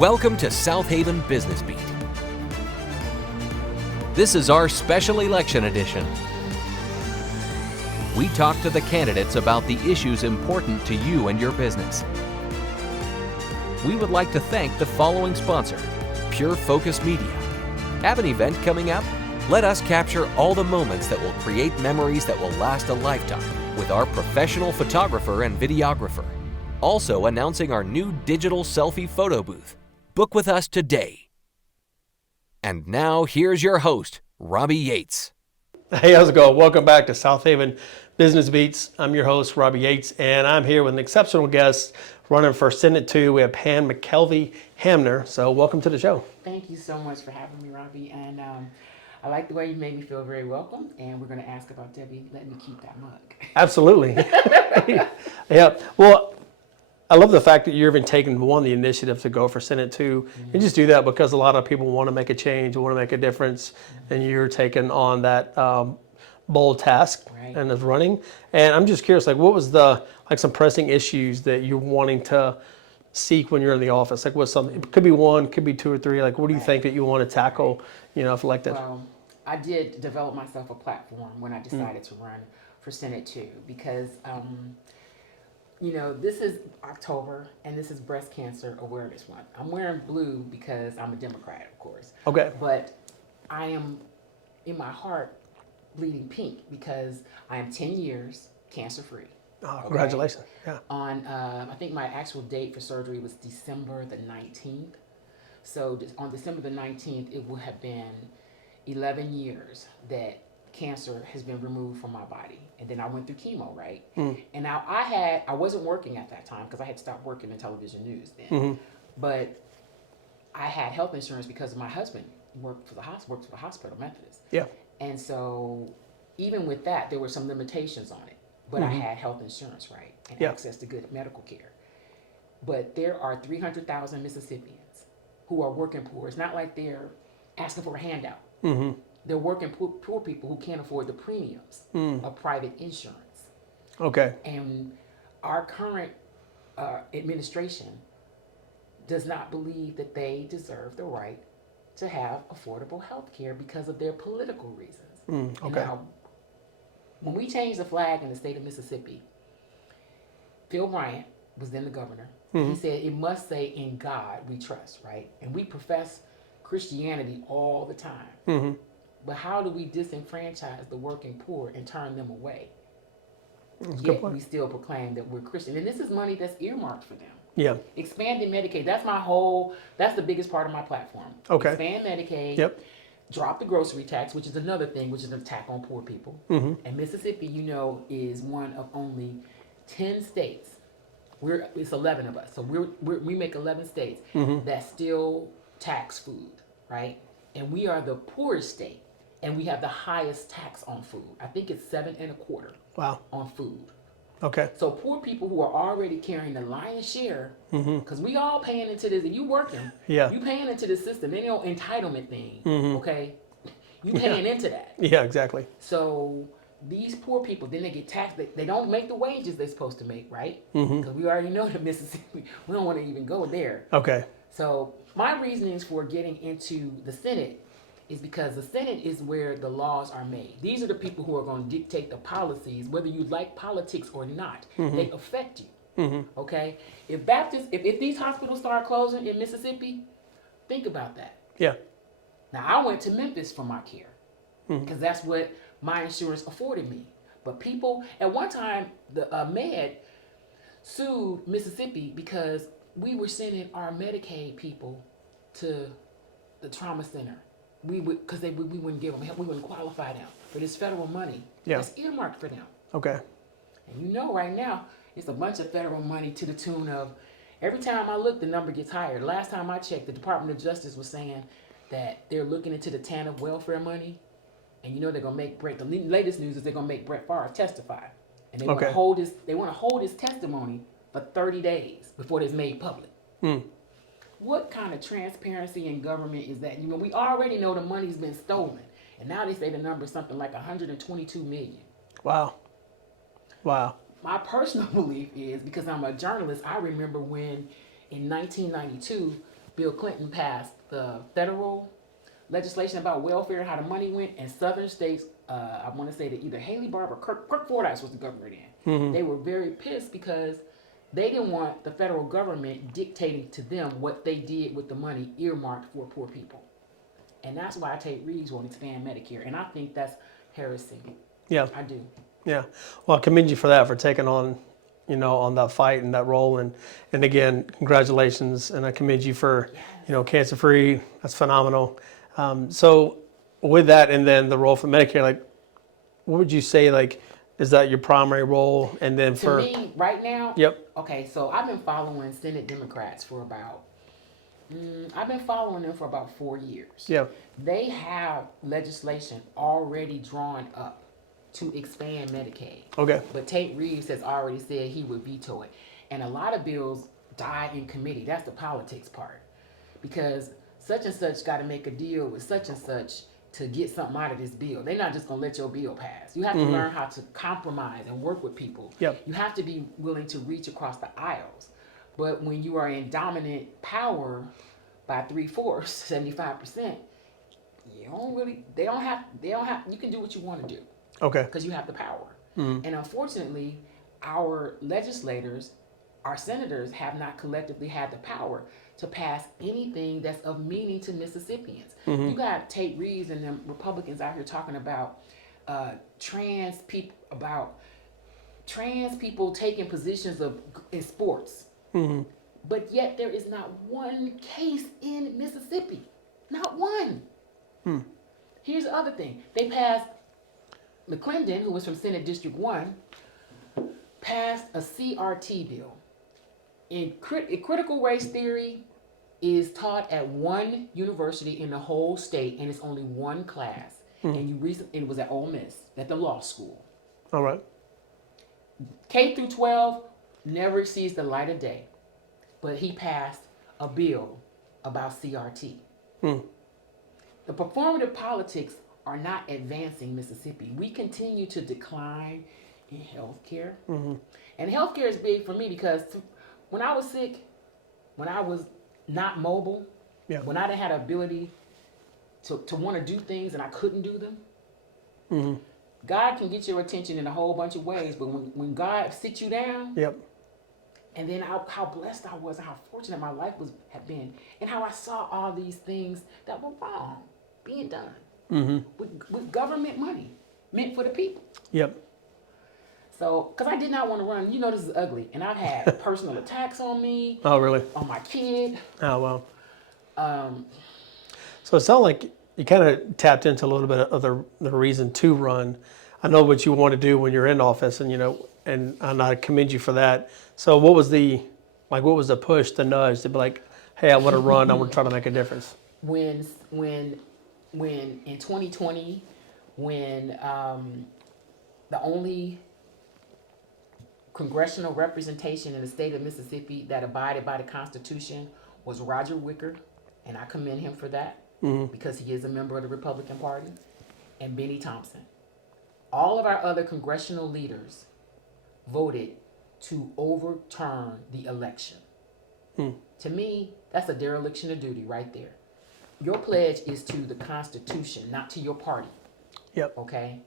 Welcome to Southaven Business Beat. This is our special election edition. We talk to the candidates about the issues important to you and your business. We would like to thank the following sponsor, Pure Focus Media. Have an event coming up? Let us capture all the moments that will create memories that will last a lifetime with our professional photographer and videographer. Also announcing our new digital selfie photo booth. Book with us today. And now here's your host, Robbie Yates. Hey, how's it going? Welcome back to Southaven Business Beats. I'm your host, Robbie Yates, and I'm here with an exceptional guest running for Senate 2. We have Pam McKelvy Hamner. So welcome to the show. Thank you so much for having me, Robbie. And I like the way you made me feel very welcome. And we're going to ask about Debbie letting me keep that mug. Absolutely. Yeah. Well, I love the fact that you're even taking the initiative to go for Senate 2. Mm-hmm. And just do that because a lot of people want to make a change, want to make a difference, and you're taking on that bold task and is running. And I'm just curious, like, what was some pressing issues that you're wanting to seek when you're in the office? Like, what's something? It could be one, could be two or three. Like, what do you think that you want to tackle? If elected. Well, I did develop myself a platform when I decided to run for Senate 2 because. This is October, and this is Breast Cancer Awareness Month. I'm wearing blue because I'm a Democrat, of course. Okay. But I am, in my heart, bleeding pink because I am 10 years cancer-free. Oh, congratulations. Yeah. On, I think my actual date for surgery was December the 19th. So on December the 19th, it will have been 11 years that cancer has been removed from my body. And then I went through chemo, right? Mm. And now I wasn't working at that time because I had stopped working in television news then. Mm-hmm. But I had health insurance because my husband worked for the hospital, Methodist. Yeah. And so even with that, there were some limitations on it. But I had health insurance, right? And access to good medical care. But there are 300,000 Mississippians who are working poor. It's not like they're asking for a handout. Mm-hmm. They're working poor people who can't afford the premiums of private insurance. Okay. And our current administration does not believe that they deserve the right to have affordable health care because of their political reasons. Okay. Now, when we changed the flag in the state of Mississippi, Phil Bryant was then the governor. He said it must say, "In God we trust," right? And we profess Christianity all the time. Mm-hmm. But how do we disenfranchise the working poor and turn them away? Yet we still proclaim that we're Christian. And this is money that's earmarked for them. Yeah. Expanding Medicaid. That's the biggest part of my platform. Okay. Expand Medicaid. Yep. Drop the grocery tax, which is another thing, which is an attack on poor people. Mm-hmm. And Mississippi, is one of only 10 states. It's 11 of us. So we make 11 states that still tax food, right? And we are the poorest state. And we have the highest tax on food. I think it's 7.25%. Wow. On food. Okay. So poor people who are already carrying the lion's share, because we all paying into this. If you working, you paying into the system. Ain't no entitlement thing. Okay, you paying into that. Yeah, exactly. So these poor people, then they get taxed. They don't make the wages they're supposed to make, right? Because we already know that Mississippi. We don't want to even go there. Okay. So my reasonings for getting into the Senate is because the Senate is where the laws are made. These are the people who are going to dictate the policies, whether you like politics or not. They affect you. Okay? If these hospitals start closing in Mississippi, think about that. Yeah. Now, I went to Memphis for my care because that's what my insurance afforded me. But people, at one time, the Med sued Mississippi because we were sending our Medicaid people to the trauma center. We wouldn't give them help. We wouldn't qualify them for this federal money that's earmarked for them. Okay. And right now, it's a bunch of federal money to the tune of, every time I look, the number gets higher. Last time I checked, the Department of Justice was saying that they're looking into the TANF welfare money, and they're gonna make the latest news is they're gonna make Brett Favre testify, and they want to hold his testimony for 30 days before it's made public. What kind of transparency in government is that? We already know the money's been stolen, and now they say the number is something like 122 million. Wow. My personal belief is, because I'm a journalist, I remember when in 1992 Bill Clinton passed the federal legislation about welfare, how the money went, and southern states, I want to say that either Haley Barbour or Kirk Fordyce was the governor then. They were very pissed because they didn't want the federal government dictating to them what they did with the money earmarked for poor people. And that's why Tate Reeves won't expand Medicare. And I think that's heresy. Yeah. I do. Yeah. Well, I commend you for that, for taking on, on that fight and that role. And again, congratulations. And I commend you for, cancer-free. That's phenomenal. So with that, and then the role for Medicare, like, what would you say, like, is that your primary role? And then To me, right now, Yep. Okay, so I've been following Senate Democrats for about, I've been following them for about 4 years. Yeah. They have legislation already drawn up to expand Medicaid. Okay. But Tate Reeves has already said he would veto it. And a lot of bills die in committee. That's the politics part. Because such and such got to make a deal with such and such to get something out of this bill. They're not just going to let your bill pass. You have to learn how to compromise and work with people. Yep. You have to be willing to reach across the aisles. But when you are in dominant power by 3/4, 75%, they don't have, you can do what you want to do. Okay. Because you have the power. And unfortunately, our legislators, our senators have not collectively had the power to pass anything that's of meaning to Mississippians. You got Tate Reeves and them Republicans out here talking about trans people taking positions in sports. But yet there is not one case in Mississippi. Not one. Here's the other thing. They passed, McClendon, who was from Senate District 1, passed a CRT bill. In critical race theory is taught at one university in the whole state, and it's only one class. And it was at Ole Miss, at the law school. All right. K through 12 never sees the light of day. But he passed a bill about CRT. The performative politics are not advancing Mississippi. We continue to decline in healthcare. And healthcare is big for me because when I was sick, when I was not mobile, when I didn't have the ability to want to do things and I couldn't do them, God can get your attention in a whole bunch of ways. But when God sits you down, and then how blessed I was, how fortunate my life had been, and how I saw all these things that were wrong being done with government money meant for the people. Yep. So, because I did not want to run, this is ugly, and I've had personal attacks on me. Oh, really? On my kid. Oh, wow. So it sounds like you kind of tapped into a little bit of the reason to run. I know what you want to do when you're in office, and I commend you for that. So what was the push, the nudge to be like, hey, I want to run, I want to try to make a difference? When in 2020, when the only congressional representation in the state of Mississippi that abided by the Constitution was Roger Wicker, and I commend him for that because he is a member of the Republican Party, and Benny Thompson. All of our other congressional leaders voted to overturn the election. To me, that's a dereliction of duty right there. Your pledge is to the Constitution, not to your party. Yep. Okay?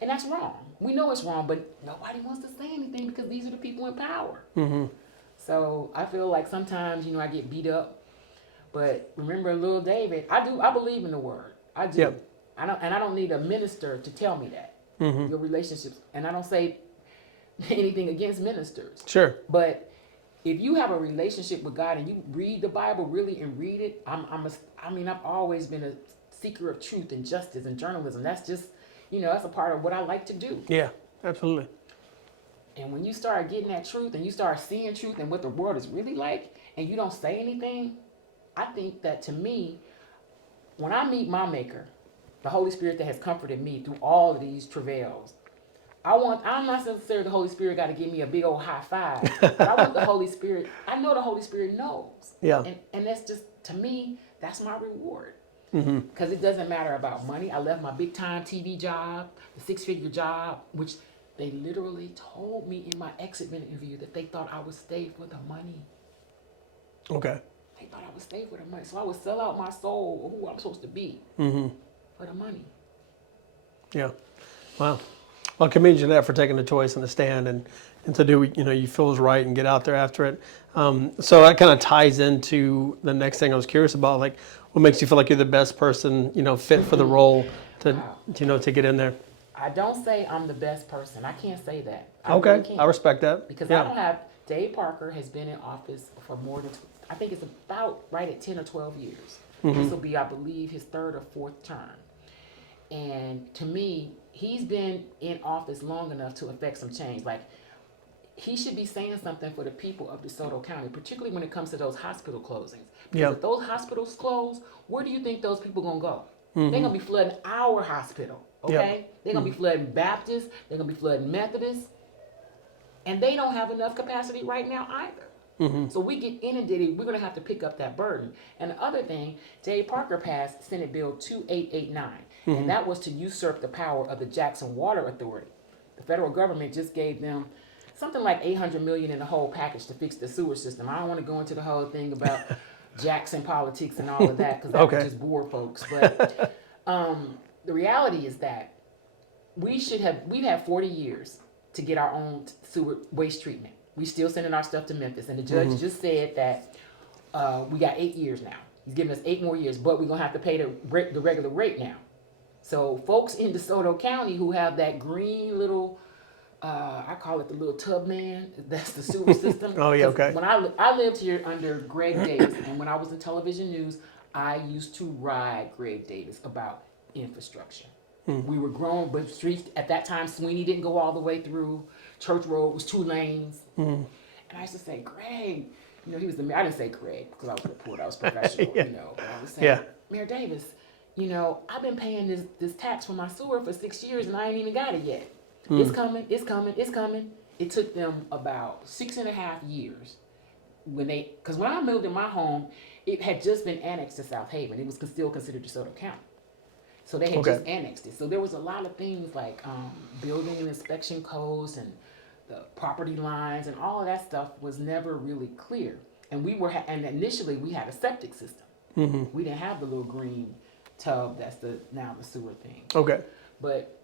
And that's wrong. We know it's wrong, but nobody wants to say anything because these are the people in power. So I feel like sometimes, I get beat up. But remember little David, I believe in the word. I do. Yep. I don't need a minister to tell me that. Your relationships, and I don't say anything against ministers. Sure. But if you have a relationship with God and you read the Bible really and read it, I've always been a seeker of truth and justice and journalism. That's just, that's a part of what I like to do. Yeah, absolutely. And when you start getting that truth and you start seeing truth and what the world is really like, and you don't say anything, I think that to me, when I meet my Maker, the Holy Spirit that has comforted me through all of these travails, I'm not necessarily the Holy Spirit got to give me a big old high five, but I want the Holy Spirit, I know the Holy Spirit knows. Yeah. And that's just, to me, that's my reward. Because it doesn't matter about money. I left my big time TV job, the 6-figure job, which they literally told me in my exit interview that they thought I would stay for the money. Okay. They thought I would would stay for the money. So I would sell out my soul or who I'm supposed to be for the money. Yeah. Wow. Well, I commend Jeanette for taking the choice and the stand and to do, you feel is right and get out there after it. So that kind of ties into the next thing I was curious about, like what makes you feel like you're the best person, fit for the role to, to get in there? I don't say I'm the best person. I can't say that. I Okay. really can't. I respect that. Because I don't have, Dave Parker has been in office for more than, I think it's about right at 10 or 12 years. This will be, I believe, his third or fourth term. And to me, he's been in office long enough to affect some change. Like, he should be saying something for the people of DeSoto County, particularly when it comes to those hospital closings. Because if those hospitals close, where do you think those people gonna go? They're gonna be flooding our hospital, okay? They're gonna be flooding Baptists, they're gonna be flooding Methodists, and they don't have enough capacity right now either. So we get inundated, we're gonna have to pick up that burden. And the other thing, Dave Parker passed Senate Bill 2889, and that was to usurp the power of the Jackson Water Authority. The federal government just gave them something like $800 million in the whole package to fix the sewer system. I don't want to go into the whole thing about Jackson politics and all of that because that would just bore folks. But the reality is that we've had 40 years to get our own sewer waste treatment. We still sending our stuff to Memphis, and the judge just said that we got 8 years now. He's giving us 8 more years, but we're gonna have to pay the regular rate now. So folks in DeSoto County who have that green little, I call it the little tub man, that's the sewer system. Oh, yeah, okay. When I lived here under Greg Davis, and when I was in television news, I used to ride Greg Davis about infrastructure. We were growing, but streets at that time, Sweeney didn't go all the way through. Church Road was 2 lanes. And I used to say, Greg, he was the mayor. I didn't say Greg because I was a reporter, I was professional, but I was saying, Mayor Davis, I've been paying this tax for my sewer for 6 years and I ain't even got it yet. It's coming, it's coming, it's coming. It took them about 6.5 years because when I moved in my home, it had just been annexed to Southaven. It was still considered DeSoto County. So they had just annexed it. So there was a lot of things like building and inspection codes and the property lines and all of that stuff was never really clear. And and initially we had a septic system. We didn't have the little green tub that's now the sewer thing. Okay. But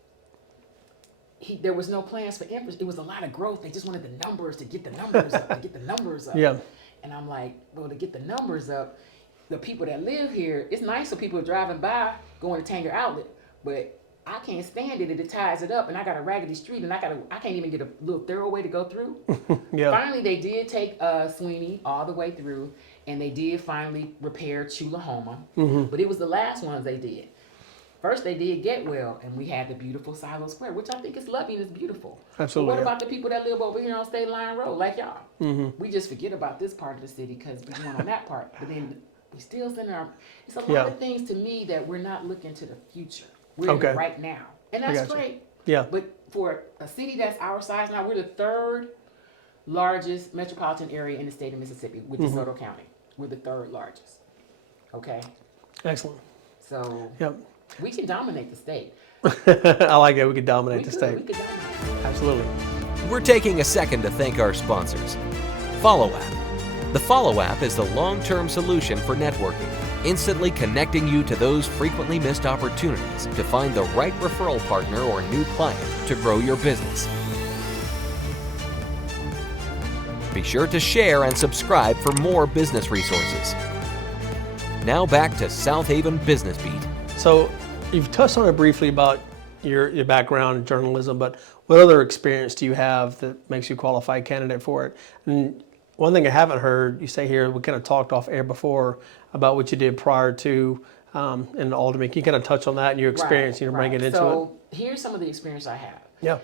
there was no plans for infrastructure. It was a lot of growth. They just wanted the numbers to get the numbers up, to get the numbers up. Yeah. And I'm like, well, to get the numbers up, the people that live here, it's nice for people driving by, going to Tanger Outlet, but I can't stand it. It ties it up, and I got a raggedy street, and I can't even get a little thorough way to go through. Finally, they did take Sweeney all the way through, and they did finally repair Chulahoma, but it was the last ones they did. First, they did Getwell, and we had the beautiful Silo Square, which I think is lovely and it's beautiful. Absolutely. But what about the people that live over here on State Line Road, like y'all? We just forget about this part of the city because we're going on that part, but then we still send it's a lot of things to me that we're not looking to the future. We're in it right now. And that's great. Yeah. But for a city that's our size now, we're the 3rd largest metropolitan area in the state of Mississippi with DeSoto County. We're the 3rd largest. Okay? Excellent. So we can dominate the state. I like it. We could dominate the state. We could dominate. Absolutely. We're taking a second to thank our sponsors. Follow App. The Follow App is the long-term solution for networking, instantly connecting you to those frequently missed opportunities to find the right referral partner or new client to grow your business. Be sure to share and subscribe for more business resources. Now back to Southaven Business Beat. So you've touched on it briefly about your background in journalism, but what other experience do you have that makes you a qualified candidate for it? And one thing I haven't heard you say here, we kind of talked off air before about what you did prior to in Alderman. Can you kind of touch on that and your experience, bring it into it? So here's some of the experience I have. Yeah.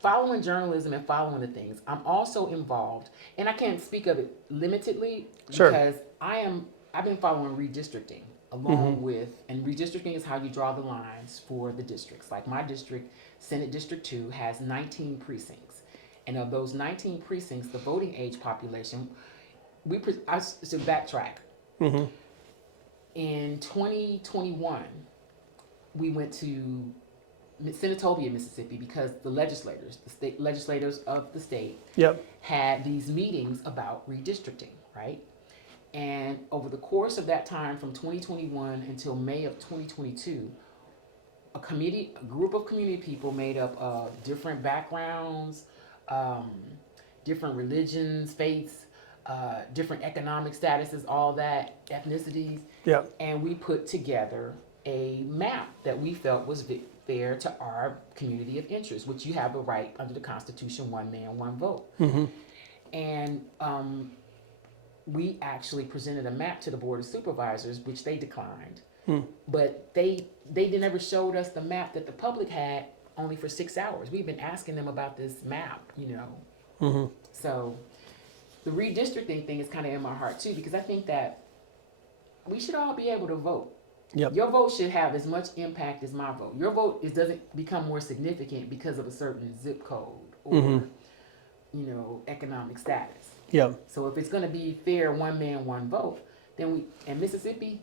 Following journalism and following the things, I'm also involved, and I can't speak of it limitedly because I've been following redistricting along with, and redistricting is how you draw the lines for the districts. Like my district, Senate District 2, has 19 precincts. And of those 19 precincts, the voting age population, I should backtrack. In 2021, we went to Senatobia, Mississippi, because the state legislators of the state had these meetings about redistricting, right? And over the course of that time, from 2021 until May of 2022, a group of community people made up of different backgrounds, different religions, faiths, different economic statuses, all that, ethnicities. Yeah. And we put together a map that we felt was fair to our community of interest, which you have the right under the Constitution, one man, one vote. Mm-hmm. And we actually presented a map to the Board of Supervisors, which they declined. But they never showed us the map that the public had only for 6 hours. We've been asking them about this map, you know. Mm-hmm. So the redistricting thing is kind of in my heart too, because I think that we should all be able to vote. Yep. Your vote should have as much impact as my vote. Your vote doesn't become more significant because of a certain zip code or you know, economic status. Yeah. So if it's going to be fair, one man, one vote, then and Mississippi,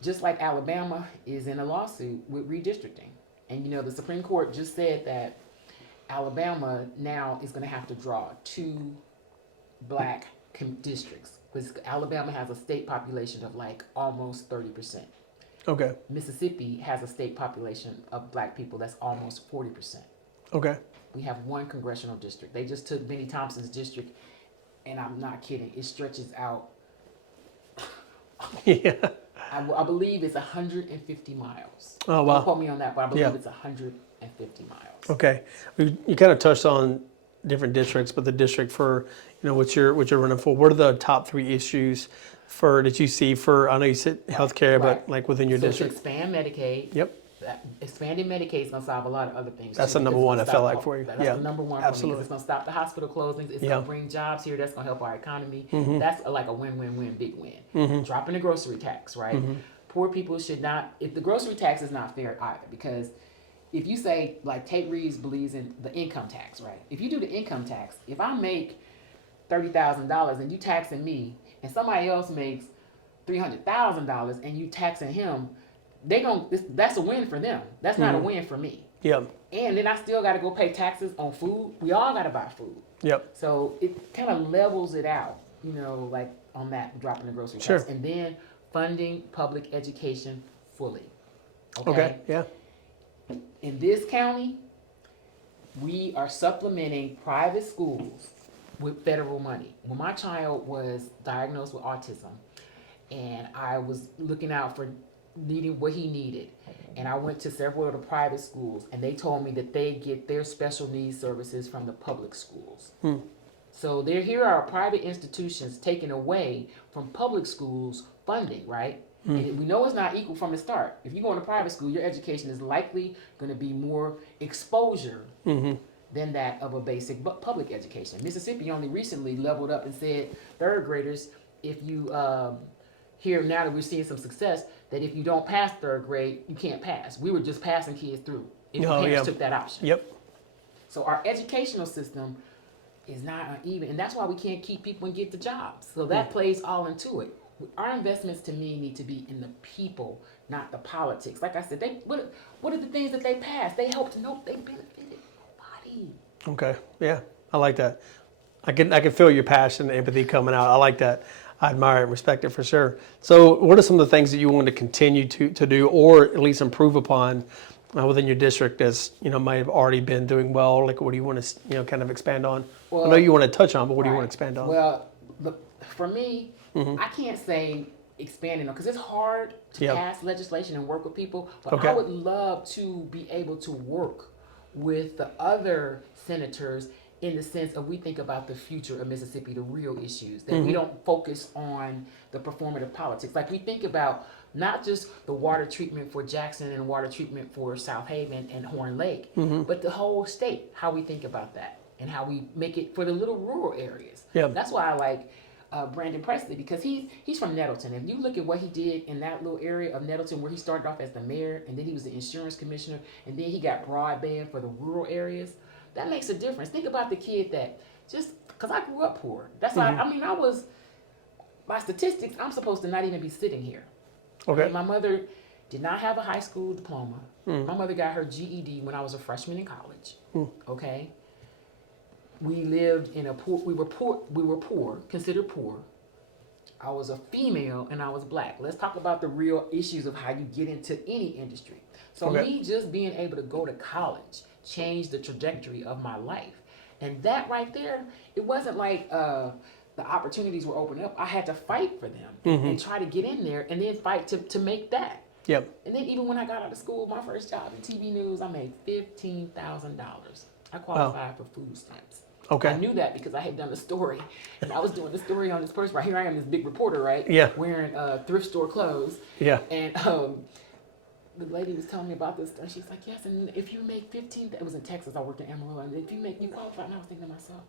just like Alabama, is in a lawsuit with redistricting. And you know, the Supreme Court just said that Alabama now is going to have to draw 2 black districts, because Alabama has a state population of like almost 30%. Okay. Mississippi has a state population of black people that's almost 40%. Okay. We have 1 congressional district. They just took Benny Thompson's district, and I'm not kidding, it stretches out. Yeah. I believe it's 150 miles. Oh, wow. Don't quote me on that, but I believe Yeah. it's 150 miles. Okay. You kind of touched on different districts, but the district for, you know, what you're running for, what are the top 3 issues that you see for, I know you said healthcare, Right. but like within your So to district? expand Medicaid. Yep. Expanding Medicaid is going to solve a lot of other things. That's too, the number because one, it's I gonna felt stop like, for you. That's Yeah. the number one Absolutely. for me, 'cause it's going to stop the hospital closings. It's Yeah. going to bring jobs here. That's going to help our economy. Mm-hmm. That's like a win-win-win, big win. Dropping the grocery tax, right? Mm-hmm. Poor people should not, if the grocery tax is not fair either, because if you say, like Tate Reeves believes in the income tax, right? If you do the income tax, if I make $30,000 and you taxing me, and somebody else makes $300,000 and you taxing him, that's a win for them. That's not a win for me. Yeah. And then I still got to go pay taxes on food. We all got to buy food. Yep. So it kind of levels it out, you know, like on that dropping the grocery Sure. tax. And then funding public education fully. Okay. Yeah. In this county, we are supplementing private schools with federal money. When my child was diagnosed with autism, and I was looking out for needing what he needed, and I went to several of the private schools, and they told me that they get their special needs services from the public schools. So here are private institutions taking away from public schools funding, right? And we know it's not equal from the start. If you go into private school, your education is likely going to be more exposure than that of a basic public education. Mississippi only recently leveled up and said 3rd graders, if you here now that we're seeing some success, that if you don't pass 3rd grade, you can't pass. We were just passing kids through if your parents took that option. Yep. So our educational system is not uneven, and that's why we can't keep people and get the jobs. So that plays all into it. Our investments, to me, need to be in the people, not the politics. Like I said, what are the things that they passed? They helped, no, they benefited nobody. Okay. Yeah. I like that. I can feel your passion and empathy coming out. I like that. I admire it and respect it for sure. So what are some of the things that you want to continue to do, or at least improve upon within your district, as you know, might have already been doing well? Like, what do you want to kind of expand on? Well, I know you want to touch on, but what do you want to expand on? Well, for me, I can't say expanding on, because it's hard to pass legislation and work with people, but I would love to be able to work with the other senators in the sense of we think about the future of Mississippi, the real issues, that we don't focus on the performative politics. Like we think about not just the water treatment for Jackson and water treatment for Southaven and Horn Lake, but the whole state, how we think about that and how we make it for the little rural areas. That's why I like Brandon Presley, because he's from Nettleton. If you look at what he did in that little area of Nettleton, where he started off as the mayor, and then he was the insurance commissioner, and then he got broadband for the rural areas, that makes a difference. Think about the kid that just, because I grew up poor. That's why, I was, by statistics, I'm supposed to not even be sitting here. Okay. My mother did not have a high school diploma. My mother got her GED when I was a freshman in college. Okay. We lived in we were poor, considered poor. I was a female, and I was black. Let's talk about the real issues of how you get into any industry. So me just being able to go to college changed the trajectory of my life. And that right there, it wasn't like the opportunities were opening up. I had to fight for them and try to get in there and then fight to make that. Yep. And then even when I got out of school, my first job in TV news, I made $15,000. I qualified for food stamps. Okay. I knew that because I had done a story, and I was doing the story on this person. Right here, I am, this big reporter, right? Yeah. Wearing thrift store clothes. Yeah. And the lady was telling me about this, and she's like, "Yes, and if you make 15, it was in Texas. I worked in Amarillo, and if you qualify." And I was thinking to myself,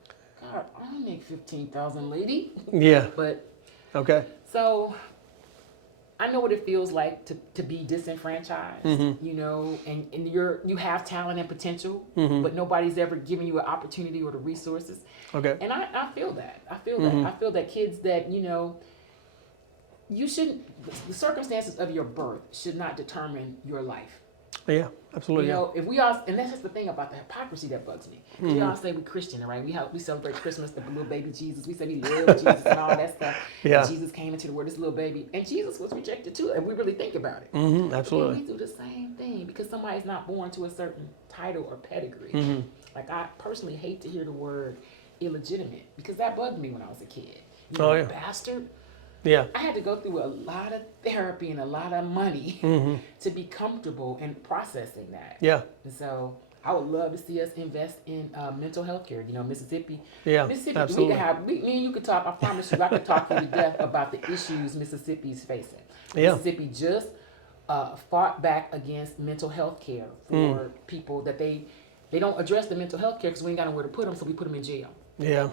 God, I don't make 15,000, lady. Yeah. But okay. so I know what it feels like to be disenfranchised, you know, and you have talent and potential, but nobody's ever given you an opportunity or the resources. Okay. And I feel that. I feel that. I feel that kids that, you know, you shouldn't, the circumstances of your birth should not determine your life. Yeah, absolutely. You know, if we all, and that's just the thing about the hypocrisy that bugs me. We all say we're Christian, right? We celebrate Christmas, the little baby Jesus. We say we love Jesus and all that stuff. Yeah. And Jesus came into the world, this little baby, and Jesus was rejected too. And we really think about it. Absolutely. And we do the same thing because somebody's not born to a certain title or pedigree. Like I personally hate to hear the word illegitimate because that bugged me when I was a kid. You know, bastard. Yeah. I had to go through a lot of therapy and a lot of money to be comfortable in processing that. Yeah. And so I would love to see us invest in mental health care. You know, Mississippi. Yeah, Mississippi, absolutely. me and you could talk, I promise you, I could talk you to death about the issues Mississippi's facing. Yeah. Mississippi just fought back against mental health care for people that they don't address the mental health care because we ain't got nowhere to put them, so we put them in jail. Yeah.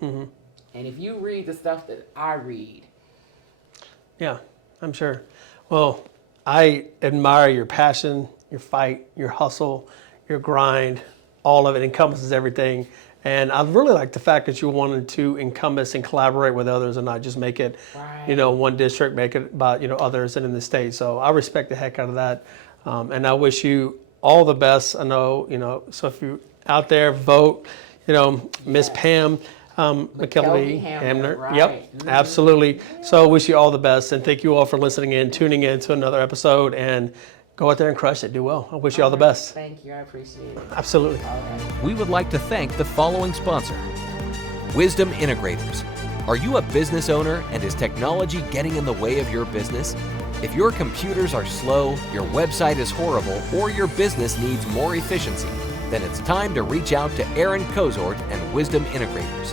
And if you read the stuff that I read, yeah, I'm sure. Well, I admire your passion, your fight, your hustle, your grind. All of it encompasses everything. And I really like the fact that you wanted to encompass and collaborate with others and not just make it, you know, one district, make it about, you know, others and in the state. So I respect the heck out of that. And I wish you all the best. I know, you know, so if you're out there, vote, you know, Miss Pam McKelvy Hamner. right. Yep, absolutely. So wish you all the best, and thank you all for listening in, tuning in to another episode, and go out there and crush it. Do well. I wish you all the best. Thank you. I appreciate it. Absolutely. All right. We would like to thank the following sponsor, Wisdom Integrators. Are you a business owner and is technology getting in the way of your business? If your computers are slow, your website is horrible, or your business needs more efficiency, then it's time to reach out to Aaron Kozort and Wisdom Integrators.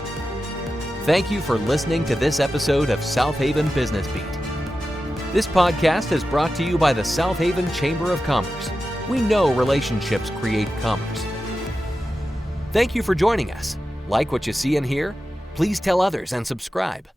Thank you for listening to this episode of Southaven Business Beat. This podcast is brought to you by the Southaven Chamber of Commerce. We know relationships create commerce. Thank you for joining us. Like what you see and hear? Please tell others and subscribe.